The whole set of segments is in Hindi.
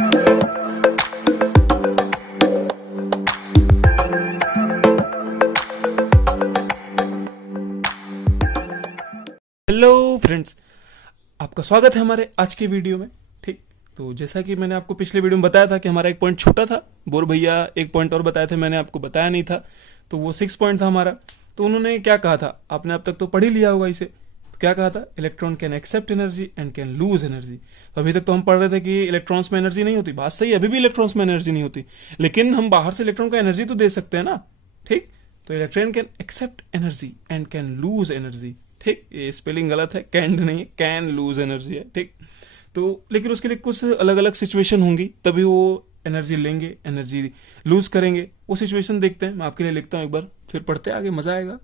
हेलो फ्रेंड्स, आपका स्वागत है हमारे आज के वीडियो में। ठीक, तो जैसा कि मैंने आपको पिछले वीडियो में बताया था कि हमारा एक पॉइंट छूटा था, बोर भैया एक पॉइंट और बताए थे, मैंने आपको बताया नहीं था, तो वो 6 पॉइंट था हमारा। तो उन्होंने क्या कहा था, आपने अब तक तो पढ़ ही लिया होगा इसे। तो क्या कहा था, electron can accept energy and can lose energy. तो अभी तक तो हम पढ़ रहे थे कि इलेक्ट्रॉन्स में एनर्जी नहीं होती, बात सही है, अभी भी इलेक्ट्रॉन्स में एनर्जी नहीं होती, लेकिन हम बाहर से इलेक्ट्रॉन को एनर्जी तो दे सकते हैं ना। ठीक, तो electron can accept energy and can lose energy. ठीक, ये स्पेलिंग गलत है, कैन नहीं है, कैन लूज एनर्जी है। ठीक, तो लेकिन उसके लिए कुछ अलग अलग सिचुएशन होंगी, तभी वो एनर्जी लेंगे, एनर्जी लूज करेंगे। वो सिचुएशन देखते हैं, मैं आपके लिए लिखता हूं एक बार, फिर पढ़ते आगे, मजा आएगा।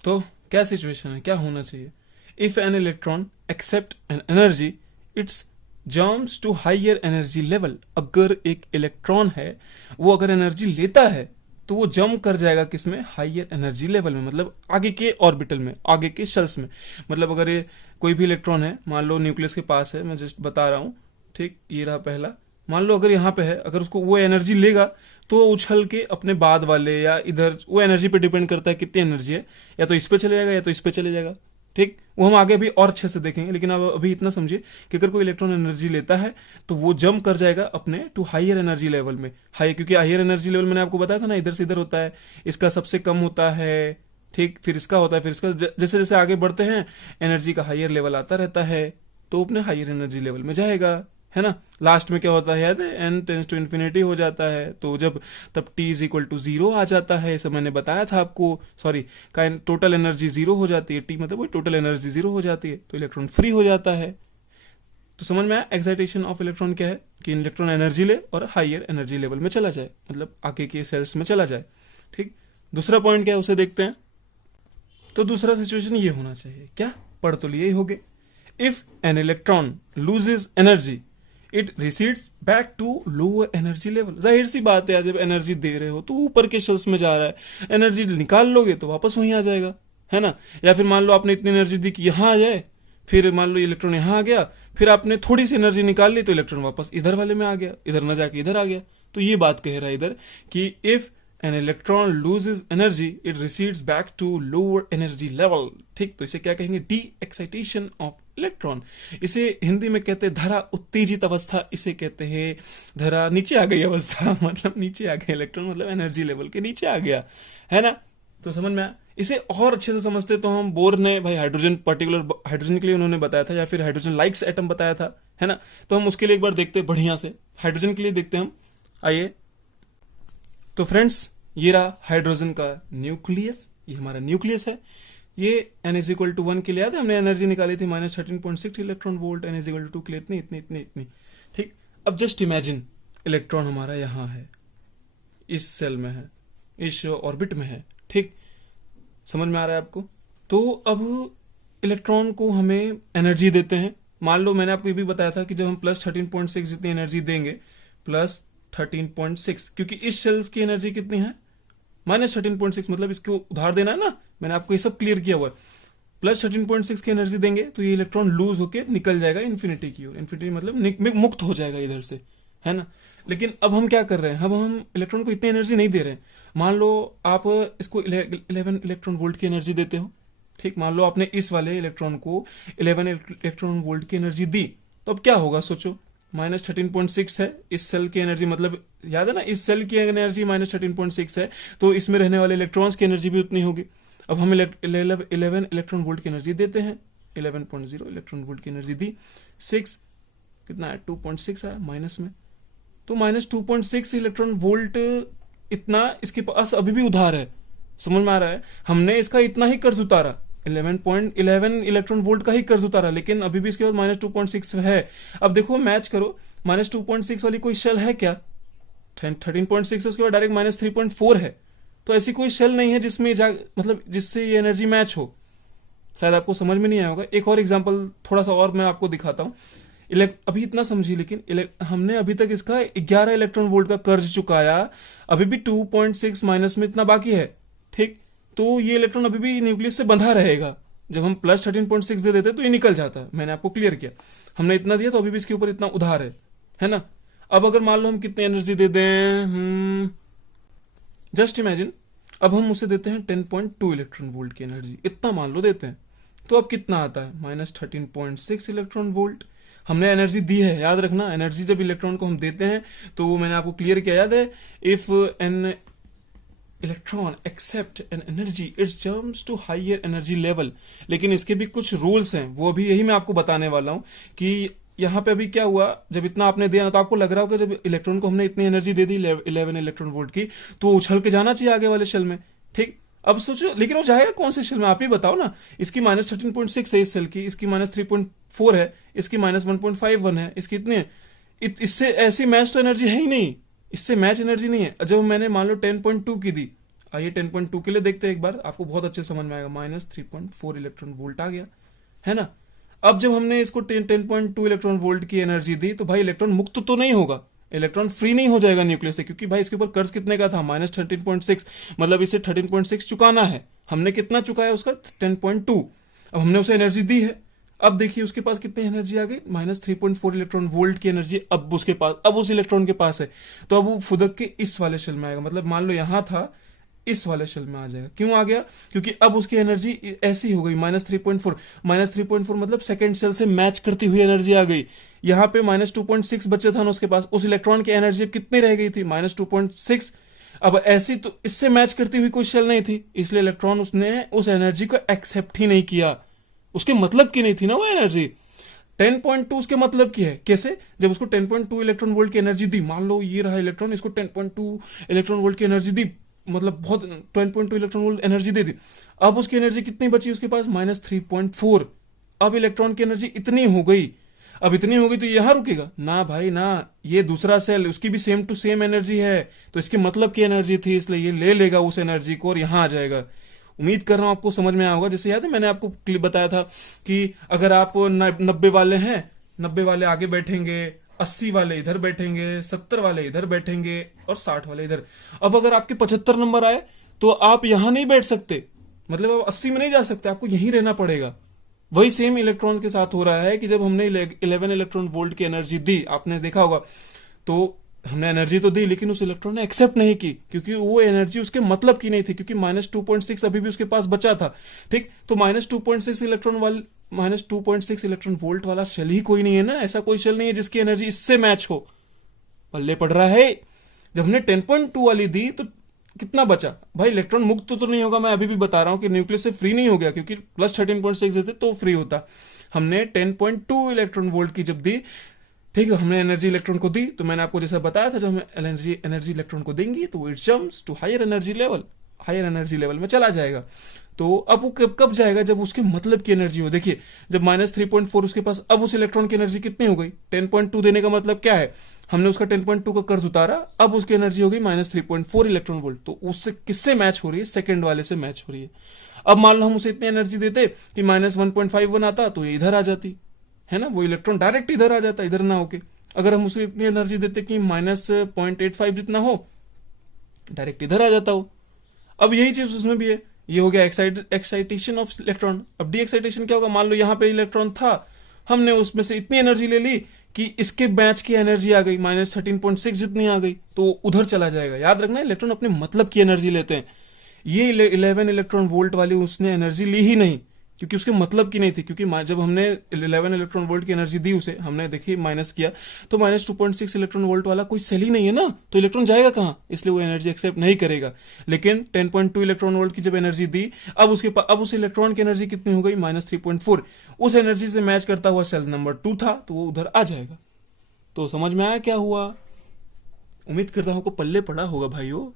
तो क्या सिचुएशन है, क्या होना चाहिए। If an electron accept an energy it's jumps to higher energy level. अगर एक इलेक्ट्रॉन है, वो अगर एनर्जी लेता है तो वो जंप कर जाएगा किसमें, हायर एनर्जी लेवल में, मतलब आगे के ऑर्बिटल में, आगे के शेल्स में। मतलब अगर ये कोई भी इलेक्ट्रॉन है, मान लो न्यूक्लियस के पास है, मैं जस्ट बता रहा हूं। ठीक, ये रहा पहला, मान लो अगर यहाँ पे है, अगर उसको वो एनर्जी लेगा तो वो उछल के अपने बाद वाले या इधर, वो एनर्जी पे डिपेंड करता है कितनी एनर्जी है, या तो इस पे चले जाएगा या तो इस पे चले जाएगा। ठीक, वो हम आगे भी और अच्छे से देखेंगे, लेकिन अब अभी इतना समझिए कि अगर कोई इलेक्ट्रॉन एनर्जी लेता है तो वो जंप कर जाएगा अपने टू हायर एनर्जी लेवल में। हाई, क्योंकि हायर एनर्जी लेवल मैंने आपको बताया था ना, इधर से इधर होता है, इसका सबसे कम होता है। ठीक, फिर इसका होता है, फिर इसका, जैसे जैसे आगे बढ़ते हैं एनर्जी का हायर लेवल आता रहता है, तो अपने हायर एनर्जी लेवल में जाएगा, है ना। लास्ट में क्या होता है याद है, एन टेंस टू इन्फिनिटी हो जाता है, तो जब तब टी इज इक्वल टू 0 आ जाता है, ऐसा मैंने बताया था आपको, सॉरी, का टोटल एनर्जी 0 हो जाती है, टी मतलब वही टोटल एनर्जी 0 हो जाती है, तो इलेक्ट्रॉन फ्री हो जाता है। तो समझ में आया, एक्साइटेशन ऑफ इलेक्ट्रॉन क्या है, कि इलेक्ट्रॉन एनर्जी ले और हायर एनर्जी लेवल में चला जाए, मतलब आगे के सेल्स में चला जाए। ठीक, दूसरा पॉइंट क्या है उसे देखते हैं। तो दूसरा सिचुएशन ये होना चाहिए, क्या पढ़ तो लिए ही होगे। If an electron loses energy it recedes back to lower energy level. जाहिर सी बात है, जब एनर्जी दे रहे हो तो ऊपर के शेल्स में जा रहा है, एनर्जी निकाल लोगे तो वापस वहीं आ जाएगा, है ना। या फिर मान लो आपने इतनी एनर्जी दी कि यहां आ जाए, फिर मान लो इलेक्ट्रॉन यहां आ गया, फिर आपने थोड़ी सी एनर्जी निकाल ली तो इलेक्ट्रॉन वापस इधर वाले में आ गया, इधर न जाके इधर आ गया। तो ये बात कह रहा है इधर कि if an electron loses energy it recedes back to lower energy level. ठीक, तो इसे क्या कहेंगे, डी एक्साइटेशन ऑफ इलेक्ट्रॉन। इसे हिंदी में कहते हैं धरा उत्तेजित अवस्था, इसे कहते हैं धरा नीचे आ गई अवस्था मतलब नीचे आ गया इलेक्ट्रॉन, मतलब एनर्जी लेवल के नीचे आ गया, है ना। तो समझ में आया। इसे और अच्छे से समझते तो हम, बोर ने भाई हाइड्रोजन, पर्टिकुलर हाइड्रोजन के लिए उन्होंने बताया था, या फिर हाइड्रोजन लाइक्स एटम बताया था, है ना। तो हम उसके लिए एक बार देखते हैं बढ़िया से, हाइड्रोजन के लिए देखते हैं हम, आइए। तो फ्रेंड्स, ये रहा हाइड्रोजन का न्यूक्लियस, ये हमारा न्यूक्लियस है। ये n इज इक्वल टू 1 के लिए याद है हमने एनर्जी निकाली थी -13.6 electron volt, n is equal to 2 के लिए इतनी इतनी इतनी इतनी। ठीक, अब जस्ट इमेजिन इलेक्ट्रॉन हमारा यहां है, इस सेल में है, इस ऑर्बिट में है। ठीक, समझ में आ रहा है आपको। तो अब इलेक्ट्रॉन को हमें एनर्जी देते हैं। मान लो मैंने आपको ये भी बताया था कि जब हम +13.6 जितनी एनर्जी देंगे, +13.6, क्योंकि इस सेल्स की एनर्जी कितनी है, -13.6, मतलब इसको उधार देना है ना, मैंने आपको ये सब क्लियर किया हुआ है। +13.6 की एनर्जी देंगे तो ये इलेक्ट्रॉन लूज होकर निकल जाएगा इन्फिनिटी की ओर। इन्फिनिटी मतलब मुक्त हो जाएगा इधर से, है ना। लेकिन अब हम क्या कर रहे हैं, अब हम इलेक्ट्रॉन को इतनी एनर्जी नहीं दे रहे हैं। मान लो आप इसको 11 इलेक्ट्रॉन वोल्ट की एनर्जी देते हो। ठीक, मान लो आपने इस वाले इलेक्ट्रॉन को 11 इलेक्ट्रॉन वोल्ट की एनर्जी दी, तो अब क्या होगा सोचो, -13.6 है इस सेल की एनर्जी, मतलब याद है ना, इस सेल की एनर्जी -13.6 है, तो इसमें रहने वाले इलेक्ट्रॉन्स की एनर्जी भी उतनी होगी। अब हम 11 इलेक्ट्रॉन वोल्ट की एनर्जी देते हैं, 11.0 इलेक्ट्रॉन वोल्ट की एनर्जी दी, 6 कितना है, 2.6 है माइनस में, तो -2.6 इलेक्ट्रॉन वोल्ट इतना इसके पास अभी भी उधार है। समझ में आ रहा है, हमने इसका इतना ही कर्ज उतारा, 11.11 इलेक्ट्रॉन वोल्ट का ही कर्ज उतारा, लेकिन अभी भी इसके बाद -2.6 है। अब देखो मैच करो, -2.6 वाली कोई शेल है क्या, 13.6 उसके बाद डायरेक्ट -3.4 है, तो ऐसी कोई शेल नहीं है जिसमें मतलब जिससे ये एनर्जी मैच हो। शायद आपको समझ में नहीं आया होगा। एक और एग्जांपल थोड़ा सा और मैं आपको दिखाता हूँ। अभी इतना समझिए, लेकिन हमने अभी तक इसका 11 इलेक्ट्रॉन वोल्ट का कर्ज चुकाया, अभी भी 2.6 माइनस में इतना बाकी है। ठीक, तो ये इलेक्ट्रॉन अभी भी न्यूक्लियस से बंधा रहेगा। जब हम +13.6 दे देते तो ये निकल जाता है, मैंने आपको क्लियर किया। हमने इतना दिया तो अभी भी इसके ऊपर इतना उधार है, है ना। अब अगर मान लो हम कितनी एनर्जी दे दें, जस्ट इमेजिन, अब हम उसे देते हैं 10.2 इलेक्ट्रॉन वोल्ट की एनर्जी, इतना मान लो देते हैं, तो अब कितना आता है, -13.6 इलेक्ट्रॉन वोल्ट हमने एनर्जी दी है। याद रखना, एनर्जी जब इलेक्ट्रॉन को हम देते हैं तो वो मैंने आपको क्लियर किया, याद है, if an electron accept an energy it's jumps to higher energy level. लेकिन इसके भी कुछ रूल्स हैं, वो अभी यही मैं आपको बताने वाला हूं कि यहाँ पे अभी क्या हुआ, जब इतना आपने दिया ना तो आपको लग रहा होगा जब इलेक्ट्रॉन को हमने इतनी एनर्जी दे दी 11 इलेक्ट्रॉन वोल्ट की, तो वो उछल के जाना चाहिए आगे वाले शेल में, ठीक। अब सोचो, लेकिन वो जाएगा कौन से शेल में, आप ही बताओ ना। इसकी -13.6 है इस सेल की, इसकी -3.4 है, इसकी -1.51 है, इसकी इतनी है। इससे ऐसी मैच तो एनर्जी है ही नहीं, इससे मैच एनर्जी नहीं है। जब मैंने मान लो 10.2 की दी, आइए 10.2 के लिए देखते हैं एक बार, आपको बहुत अच्छे समझ में आएगा। -3.4 इलेक्ट्रॉन वोल्ट आ गया, है ना। अब जब हमने इसको 10.2 इलेक्ट्रॉन वोल्ट की एनर्जी दी, तो भाई इलेक्ट्रॉन मुक्त तो नहीं होगा, इलेक्ट्रॉन फ्री नहीं हो जाएगा न्यूक्लियस से, क्योंकि भाई इसके ऊपर कर्ज कितने का था, -13.6, मतलब इसे 13.6 चुकाना है। हमने कितना चुकाया उसका, 10.2। अब हमने उसे एनर्जी दी है, अब देखिए उसके पास कितनी एनर्जी आ गई, -3.4 इलेक्ट्रॉन वोल्ट की एनर्जी अब उसके पास, अब उस इलेक्ट्रॉन के पास है। तो अब वो फुदक के इस वाले शेल में आएगा, मतलब मान लो यहां था, इस वाले शेल में आ जाएगा। क्यों आ गया, क्योंकि अब उसकी एनर्जी ऐसी हो गई, -3.4, -3.4 मतलब सेकंड शेल से मैच करती हुई एनर्जी आ गई। यहाँ पे -2.6 बचे था ना उसके पास, उस इलेक्ट्रॉन की एनर्जी कितनी रह गई थी, -2.6। अब ऐसी तो इससे मैच करती हुई कोई शेल नहीं थी, इसलिए इलेक्ट्रॉन उसने उस एनर्जी को एक्सेप्ट ही नहीं किया, उसके मतलब की नहीं थी ना वो एनर्जी। 10.2 उसके मतलब की है, कैसे, जब उसको 10.2 इलेक्ट्रॉन वोल्ट की एनर्जी दी, मान लो ये रहा इलेक्ट्रॉन, इसको 10.2 इलेक्ट्रॉन वोल्ट की एनर्जी दी, मतलब बहुत 10.2 इलेक्ट्रॉन वोल्ट एनर्जी दे दी। अब उसकी एनर्जी कितनी बची उसके पास, -3.4। अब इलेक्ट्रॉन की एनर्जी इतनी हो गई, अब इतनी हो गई तो यहां रुकेगा ना भाई ना, ये दूसरा सेल, उसकी भी सेम टू सेम एनर्जी है, तो इसके मतलब की एनर्जी थी, इसलिए ये ले लेगा उस एनर्जी को और यहां आ जाएगा। उम्मीद कर रहा हूं आपको समझ में आया होगा। जैसे याद है मैंने आपको क्लिप बताया था कि अगर आप 90 वाले हैं, 90 वाले आगे बैठेंगे, 80 वाले इधर बैठेंगे, 70 वाले इधर बैठेंगे और 60 वाले इधर। अब अगर आपके 75 नंबर आए तो आप यहां नहीं बैठ सकते, मतलब आप 80 में नहीं जा सकते, आपको यहीं रहना पड़ेगा। वही सेम इलेक्ट्रॉन के साथ हो रहा है कि जब हमने 11 इलेक्ट्रॉन वोल्ट की एनर्जी दी, आपने देखा होगा, तो हमने एनर्जी तो दी लेकिन उस इलेक्ट्रॉन ने एक्सेप्ट नहीं की, क्योंकि वो एनर्जी उसके मतलब की नहीं थी, क्योंकि -2.6 अभी भी उसके पास बचा था, ठीक। तो -2.6 इलेक्ट्रॉन वाले -2.6 इलेक्ट्रॉन वोल्ट वाला शेल ही कोई नहीं है ना, ऐसा कोई शेल नहीं है जिसकी एनर्जी इससे मैच हो। पल्ले पड़ रहा है। जब हमने 10.2 वाली दी तो कितना बचा भाई, इलेक्ट्रॉन मुक्त तो नहीं होगा, मैं अभी भी बता रहा हूं कि न्यूक्लियस से फ्री नहीं हो गया, क्योंकि +13.6 देते तो फ्री होता। हमने 10.2 इलेक्ट्रॉन वोल्ट की जब दी, ठीक है, हमने एनर्जी इलेक्ट्रॉन को दी, तो मैंने आपको जैसा बताया था, जब हमें एनर्जी इलेक्ट्रॉन को देंगी तो it jumps to higher energy level में चला जाएगा। तो अब वो कब जाएगा, जब उसके मतलब की एनर्जी हो। देखिए जब -3.4 उसके पास, अब उस इलेक्ट्रॉन की एनर्जी कितनी हो गई, 10.2 देने का मतलब क्या है, हमने उसका 10.2 का कर्ज उतारा, अब उसकी एनर्जी हो गई -3.4 इलेक्ट्रॉन वोल्ट। तो उससे किससे मैच हो रही है, सेकंड वाले से मैच हो रही है। अब मान लो हम उसे इतनी एनर्जी देते कि -1.51 आता तो ये इधर आ जाती, है ना, वो इलेक्ट्रॉन डायरेक्ट इधर आ जाता, इधर ना होके। अगर हम उसे इतनी एनर्जी देते कि -0.85 जितना हो, डायरेक्ट इधर आ जाता हो। अब यही चीज उसमें भी है, ये हो गया एक्साइटेशन ऑफ इलेक्ट्रॉन। अब डी एक्साइटेशन क्या होगा, मान लो यहाँ पे इलेक्ट्रॉन था, हमने उसमें से इतनी एनर्जी ले ली कि इसके बैच की एनर्जी आ गई -13.6 जितनी आ गई, तो उधर चला जाएगा। याद रखना, इलेक्ट्रॉन अपने मतलब की एनर्जी लेते हैं। ये 11 इलेक्ट्रॉन वोल्ट वाली उसने एनर्जी ली ही नहीं, क्योंकि उसके मतलब की नहीं थी, क्योंकि जब हमने 11 इलेक्ट्रॉन वोल्ट की एनर्जी दी उसे, हमने देखिए माइनस किया, तो -2.6 इलेक्ट्रॉन वोल्ट वाला कोई सेल ही नहीं है ना, तो इलेक्ट्रॉन जाएगा कहां, इसलिए वो एनर्जी एक्सेप्ट नहीं करेगा। लेकिन 10.2 इलेक्ट्रॉन वोल्ट की जब एनर्जी दी, अब उस इलेक्ट्रॉन की एनर्जी कितनी हो गई, -3.4। उस एनर्जी से मैच करता हुआ सेल नंबर 2 था, तो वो उधर आ जाएगा। तो समझ में आया क्या हुआ, उम्मीद करता हूं को पल्ले पड़ा होगा भाइयों।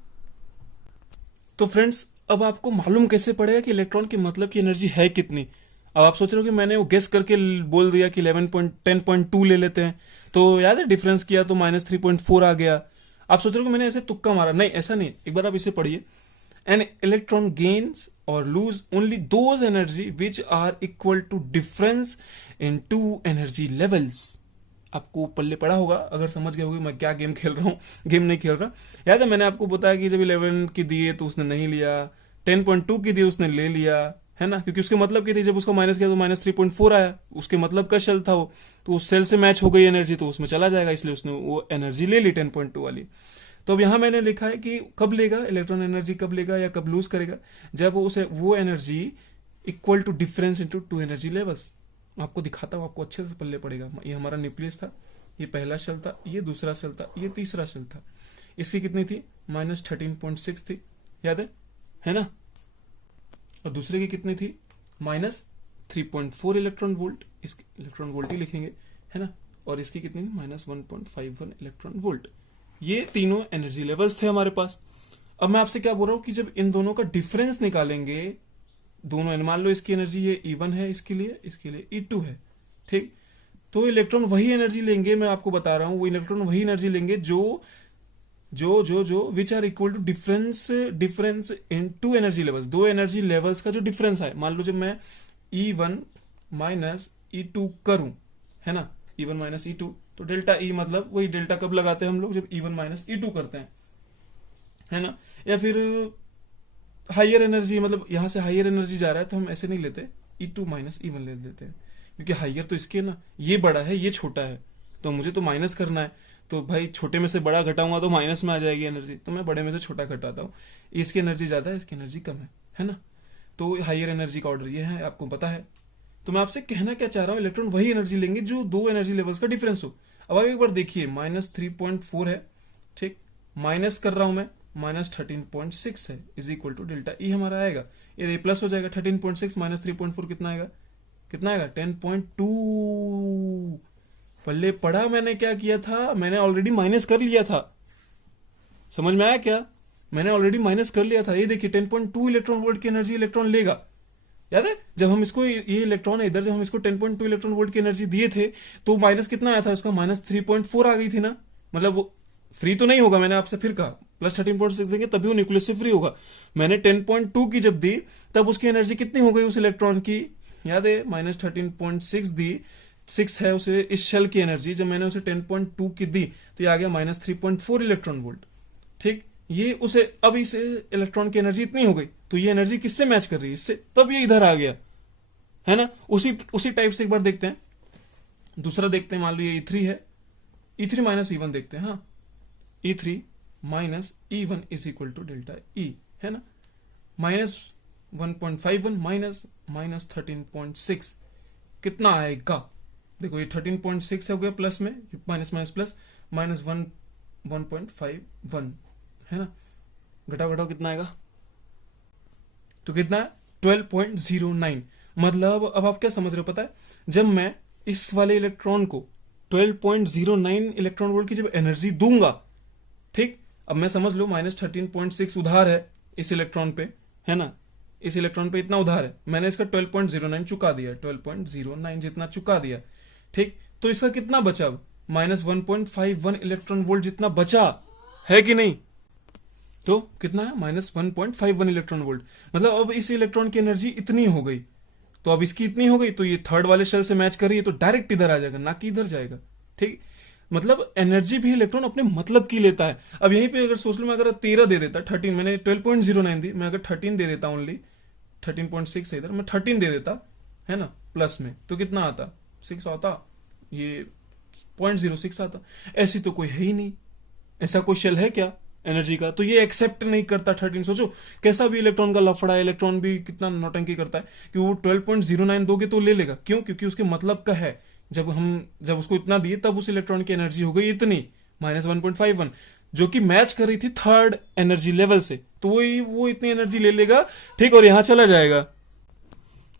तो फ्रेंड्स, अब आपको मालूम कैसे पड़ेगा कि इलेक्ट्रॉन के मतलब की एनर्जी है कितनी। अब आप सोच रहे हो कि मैंने वो गेस करके बोल दिया कि 10.2 ले लेते हैं, तो याद है डिफरेंस किया तो -3.4 आ गया। आप सोच रहे हो कि मैंने ऐसे तुक्का मारा, नहीं ऐसा नहीं। एक बार आप इसे पढ़िए, an electron gains or lose only those energy which are equal to difference in two energy levels. आपको पल्ले पड़ा होगा, अगर समझ गए होगे मैं क्या गेम खेल रहा हूँ। गेम नहीं खेल रहा, याद है मैंने आपको बताया कि जब 11 की दिए तो उसने नहीं लिया, 10.2 की दी उसने ले लिया, है ना, क्योंकि उसके मतलब की थी, जब उसको माइनस किया तो -3.4 आया, उसके मतलब का शेल था वो, तो उस सेल से मैच हो गई एनर्जी, तो उसमें चला जाएगा, इसलिए उसने वो एनर्जी ले ली 10.2 वाली। तो अब यहां मैंने लिखा है कि कब लेगा इलेक्ट्रॉन एनर्जी, कब लेगा या कब लूज करेगा, जब उसे वो energy equal to difference into two energy levels. आपको दिखाता हूं, आपको अच्छे से पल्ले पड़ेगा। ये हमारा न्यूक्लियस था, ये पहला शेल था, ये दूसरा शेल था, ये तीसरा शेल था। इसकी कितनी थी? -13.6 थी, याद है ना। और दूसरे की कितनी थी? -3.4 इलेक्ट्रॉन वोल्ट, इसकी इलेक्ट्रॉन वोल्ट ही लिखेंगे, है ना। और इसकी कितनी थी? -1.51 इलेक्ट्रॉन वोल्ट। ये तीनों एनर्जी लेवल्स थे हमारे पास। अब मैं आपसे क्या बोल रहा हूं कि जब इन दोनों का डिफरेंस निकालेंगे, दोनों, मान लो इसकी एनर्जी ये E1 है, इसके लिए E2 है, ठीक। तो इलेक्ट्रॉन वही एनर्जी लेंगे, मैं आपको बता रहा हूं, वो इलेक्ट्रॉन वही एनर्जी लेंगे जो which are equal to difference in two energy levels, दो एनर्जी लेवल्स का जो डिफरेंस है। मान लो जब मैं E1 माइनस E2 करूं, है ना, E1 माइनस E2, तो डेल्टा E, मतलब वही डेल्टा कब लगाते हैं हम लोग? जब E1 माइनस E2 करते हैं, है ना। या फिर हाइयर एनर्जी, मतलब यहां से हाइयर एनर्जी जा रहा है तो हम ऐसे नहीं लेते, E2 माइनस E1 ले लेते हैं, क्योंकि हाइयर तो इसके ना, ये बड़ा है ये छोटा है, तो मुझे तो माइनस करना है, तो भाई छोटे में से बड़ा घटाऊंगा तो माइनस में आ जाएगी एनर्जी, तो मैं बड़े में से छोटा घटाता हूँ। इसकी एनर्जी ज्यादा है, इसकी एनर्जी कम है ना। तो हाइयर एनर्जी का ऑर्डर ये है, आपको पता है। तो मैं आपसे कहना क्या चाह रहा हूँ, इलेक्ट्रॉन वही एनर्जी लेंगे जो दो एनर्जी लेवल्स का डिफरेंस हो। अब आप एक बार देखिए, -3.4 है, ठीक, माइनस कर रहा हूं मैं, -13.6 है, is equal to delta E हमारा आएगा, ये प्लस हो जाएगा। 13.6 माइनस 3.4 कितना आएगा? 10.2। पल्ले पड़ा, मैंने क्या किया था, मैंने ऑलरेडी माइनस कर लिया था, समझ में आया क्या? मैंने ऑलरेडी माइनस कर लिया था। ये देखिए 10.2 इलेक्ट्रॉन वोल्ट की एनर्जी इलेक्ट्रॉन लेगा, याद है। जब हम इसको, ये इलेक्ट्रॉन है इधर, जब हम इसको 10.2 इलेक्ट्रॉन वोल्ट की एनर्जी दिए थे, तो माइनस कितना आया था उसका? -3.4 आ गई थी ना। मतलब वो फ्री तो नहीं होगा, मैंने आपसे फिर कहा, +13.6 देंगे तभी वो न्यूक्लियस से फ्री होगा। मैंने 10.2 की जब दी, तब उसकी एनर्जी कितनी हो गई उस इलेक्ट्रॉन की? याद है, -13.6 दी, 6 है उसे इस शेल की एनर्जी। जब मैंने उसे 10.2 की दी, तो ये आ गया -3.4 इलेक्ट्रॉन वोल्ट, ठीक। ये उसे, अब इस इलेक्ट्रॉन की एनर्जी इतनी हो गई, तो ये एनर्जी किससे मैच कर रही है? इससे, तब ये इधर आ गया, है ना। उसी टाइप से एक बार देखते हैं, दूसरा देखते हैं। मान लो ये E3 है, E3 माइनस E1 देखते हैं, हाँ, E3 minus E1 is equal to delta E, है ना। -1.51 माइनस 13.6 कितना आएगा? देखो ये 13.6 हो गया, प्लस में माइनस माइनस प्लस, -1.51, है ना। घटाओ कितना आएगा? तो कितना है? 12.09। मतलब अब आप क्या समझ रहे हो, पता है, जब मैं इस वाले इलेक्ट्रॉन को 12.09 इलेक्ट्रॉन वोल्ट की जब एनर्जी दूंगा, ठीक, अब मैं समझ लो -13.6 उधार है इस इलेक्ट्रॉन पे, है ना, इस इलेक्ट्रॉन पे इतना उधार है, मैंने इसका 12.09 चुका दिया, 12.09 जितना चुका दिया, ठीक। तो इसका कितना बचा? अब -1.51 इलेक्ट्रॉन वोल्ट जितना बचा है कि नहीं? तो कितना है? -1.51 इलेक्ट्रॉन वोल्ट। मतलब अब इस इलेक्ट्रॉन की एनर्जी इतनी हो गई, तो अब इसकी इतनी हो गई, तो ये थर्ड वाले शेल से मैच कर रही है, तो डायरेक्ट इधर आ जाएगा, ना कि इधर जाएगा, ठीक। मतलब एनर्जी भी इलेक्ट्रॉन अपने मतलब की लेता है। अब यहीं पे अगर सोच लो, मैं अगर 13 दे देता, 13, मैंने 12.09 दी, मैं अगर 13 दे देता, ओनली 13.6 है इधर, मैं 13 दे देता, है ना, प्लस में, तो कितना आता? 6 आता, ये 0.06 आता। ऐसी तो कोई है ही नहीं, ऐसा कोई शेल है क्या एनर्जी का? तो ये एक्सेप्ट नहीं करता 13। सोचो कैसा भी इलेक्ट्रॉन का लफड़ा है, इलेक्ट्रॉन भी कितना नौटंकी करता है कि वो 12.09 दोगे तो ले लेगा, क्यों? क्योंकि उसके मतलब का है। जब उसको इतना दिए, तब उस इलेक्ट्रॉन की एनर्जी हो गई इतनी, -1.51, जो कि मैच कर रही थी थर्ड एनर्जी लेवल से, तो वो इतनी एनर्जी ले लेगा, ठीक, और यहां चला जाएगा।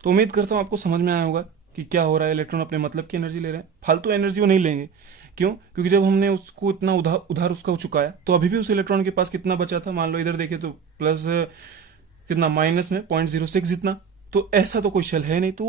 तो उम्मीद करता हूं आपको समझ में आया होगा कि क्या हो रहा है। इलेक्ट्रॉन अपने मतलब की एनर्जी ले रहे हैं, फालतू एनर्जी वो नहीं लेंगे। क्यों? क्योंकि जब हमने उसको इतना उधार उसका चुकाया, तो अभी भी उस इलेक्ट्रॉन के पास कितना बचा था? मान लो इधर देखे तो प्लस कितना, माइनस में 0.06 जितना। तो ऐसा तो कोई शेल है नहीं, तो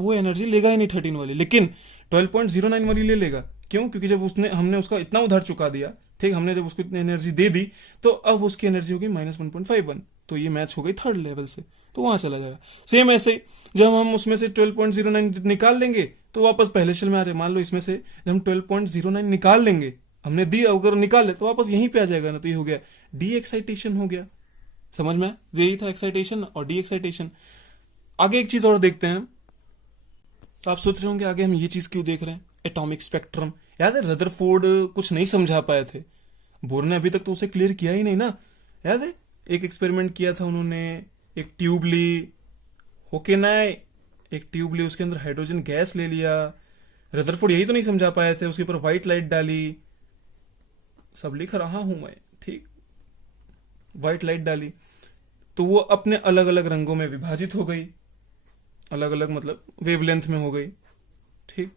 वो एनर्जी लेगा ही नहीं 13 वाली, लेकिन 12.09 वाली ले लेगा। क्यों? क्योंकि जब हमने उसका इतना उधार चुका दिया, ठीक, हमने जब उसको इतनी एनर्जी दे दी, तो अब उसकी एनर्जी होगी -1.51, तो ये मैच हो गई थर्ड लेवल से, तो वहां चला जाएगा। सेम ऐसे ही जब हम उसमें से 12.09 निकाल लेंगे, तो वापस पहले शेल में आ जाए। मान लो इसमें से जब हम 12.09 निकाल लेंगे, हमने दी, अगर निकाल ले तो वापस यहीं पे आ जाएगा ना, तो ये हो गया डी एक्साइटेशन हो गया। समझ में? यही था एक्साइटेशन और डी एक्साइटेशन। आगे एक चीज और देखते हैं। तो आप सोच रहे होंगे आगे हम ये चीज क्यों देख रहे हैं, एटॉमिक स्पेक्ट्रम। याद है रदरफोर्ड कुछ नहीं समझा पाए थे, बोर ने अभी तक तो उसे क्लियर किया ही नहीं ना। याद है एक एक्सपेरिमेंट किया था उन्होंने, एक ट्यूब ली, ओके ना, एक ट्यूब ली, उसके अंदर हाइड्रोजन गैस ले लिया। रदरफोर्ड यही तो नहीं समझा पाए थे, उसके ऊपर व्हाइट लाइट डाली, सब लिख रहा हूं मैं, ठीक, व्हाइट लाइट डाली तो वो अपने अलग अलग रंगों में विभाजित हो गई, अलग अलग मतलब वेवलेंथ में हो गई, ठीक।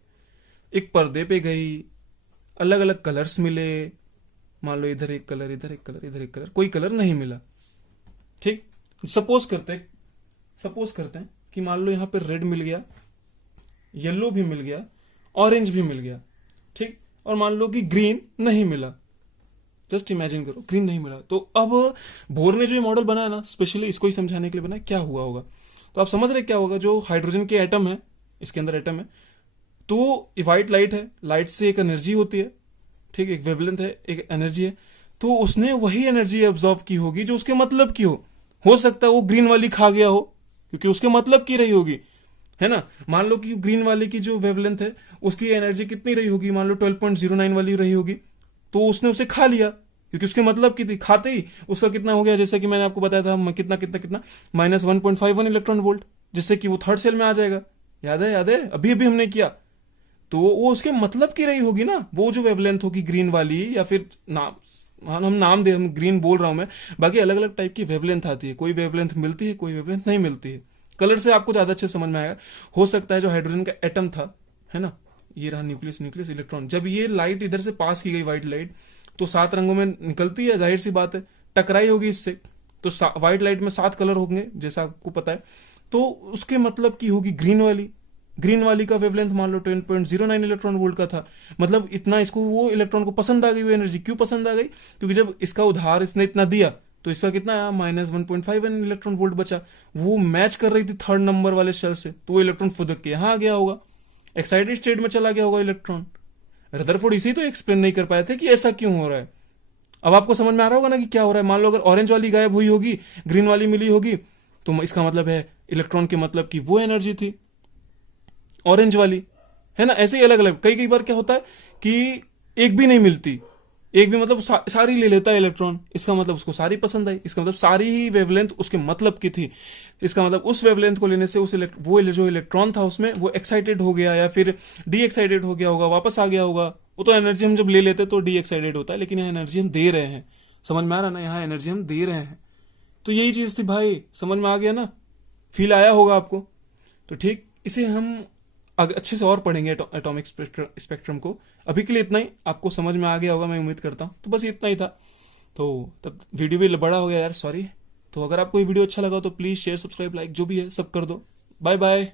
एक पर्दे पे गई, अलग अलग कलर्स मिले, मान लो इधर एक कलर, इधर एक कलर, इधर एक कलर, कोई कलर नहीं मिला, ठीक। सपोज करते हैं कि मान लो यहां पे रेड मिल गया, येलो भी मिल गया, ऑरेंज भी मिल गया, ठीक, और मान लो कि ग्रीन नहीं मिला। जस्ट इमेजिन करो ग्रीन नहीं मिला, तो अब बोर ने जो ये मॉडल बनाया ना, स्पेशली इसको ही समझाने के लिए बनाया, क्या हुआ होगा। तो आप समझ रहे क्या होगा, जो हाइड्रोजन के एटम है, इसके अंदर एटम है, तो व्हाइट लाइट है, लाइट से एक एनर्जी होती है, ठीक, एक वेवलेंथ है, एक एनर्जी है, तो उसने वही एनर्जी ऑब्जॉर्व की होगी जो उसके मतलब की हो सकता है वो ग्रीन वाली खा गया हो, क्योंकि उसके मतलब की रही होगी, है ना। मान लो कि ग्रीन वाले की जो वेवलेंथ है उसकी एनर्जी कितनी रही होगी, मान लो 12.09 वाली रही होगी, तो उसने उसे खा लिया क्योंकि उसके मतलब की थी। खाते ही उसका कितना हो गया, जैसे कि मैंने आपको बताया था, कितना कितना कितना -1.51 इलेक्ट्रॉन वोल्ट, जिससे कि वो थर्ड सेल में आ जाएगा। याद है, अभी अभी हमने किया। तो वो उसके मतलब की रही होगी ना, वो जो वेवलेंथ होगी ग्रीन वाली, या फिर नाम, हम नाम दे, हम ग्रीन बोल रहा हूं मैं, बाकी अलग अलग टाइप की वेवलेंथ आती है, कोई वेवलेंथ मिलती है, कोई वेवलेंथ नहीं मिलती है। कलर से आपको ज्यादा अच्छे समझ में आएगा। हो सकता है जो हाइड्रोजन का एटम था, है ना, ये रहा न्यूक्लियस इलेक्ट्रॉन, जब ये लाइट इधर से पास की गई, व्हाइट लाइट, तो 7 रंगों में निकलती है, जाहिर सी बात है, टकराई होगी इससे, तो व्हाइट लाइट में 7 कलर होंगे जैसा आपको पता है, तो उसके मतलब की होगी ग्रीन वाली का वेवलेंथ मान लो 10.09 इलेक्ट्रॉन वोल्ट का था, मतलब इतना इसको, वो इलेक्ट्रॉन को पसंद आ गई वो एनर्जी। क्यों पसंद आ गई, क्योंकि जब इसका उधार इसने इतना दिया तो इसका कितना आया, -1.51 इलेक्ट्रॉन वोल्ट बचा, वो मैच कर रही थी थर्ड नंबर वाले शेल से, तो वो इलेक्ट्रॉन फुदक के यहां आ गया होगा, एक्साइटेड स्टेट में चला गया होगा इलेक्ट्रॉन। रदरफोर्ड इसी तो एक्सप्लेन नहीं कर पाए थे कि ऐसा क्यों हो रहा है। अब आपको समझ में आ रहा होगा ना कि क्या हो रहा है। मान लो अगर ऑरेंज वाली गायब हुई होगी, ग्रीन वाली मिली होगी, तो इसका मतलब है इलेक्ट्रॉन के मतलब की वो एनर्जी थी ऑरेंज वाली, है ना। ऐसे ही अलग अलग कई बार क्या होता है कि एक भी नहीं मिलती, एक भी मतलब सारी ले लेता है इलेक्ट्रॉन, इसका मतलब उसको सारी पसंद आई, इसका मतलब सारी ही वेवलेंथ उसके मतलब की थी, इसका मतलब उस वेवलेंथ को लेने से वो जो इलेक्ट्रॉन था उसमें वो एक्साइटेड हो गया या फिर डी एक्साइटेड हो गया होगा, वापस आ गया होगा। वो तो एनर्जी हम जब ले लेते तो डी एक्साइटेड होता है, लेकिन यहाँ एनर्जी हम दे रहे हैं, समझ में आ रहा ना, यहाँ एनर्जी हम दे रहे हैं। तो यही चीज थी भाई, समझ में आ गया ना, फील आया होगा आपको। तो ठीक, इसे हम अच्छे से और पढ़ेंगे एटॉमिक स्पेक्ट्रम को। अभी के लिए इतना ही, आपको समझ में आ गया होगा मैं उम्मीद करता हूँ। तो बस इतना ही था, तो तब वीडियो भी बड़ा हो गया यार, सॉरी। तो अगर आपको ये वीडियो अच्छा लगा तो प्लीज शेयर, सब्सक्राइब, लाइक जो भी है सब कर दो। Bye bye.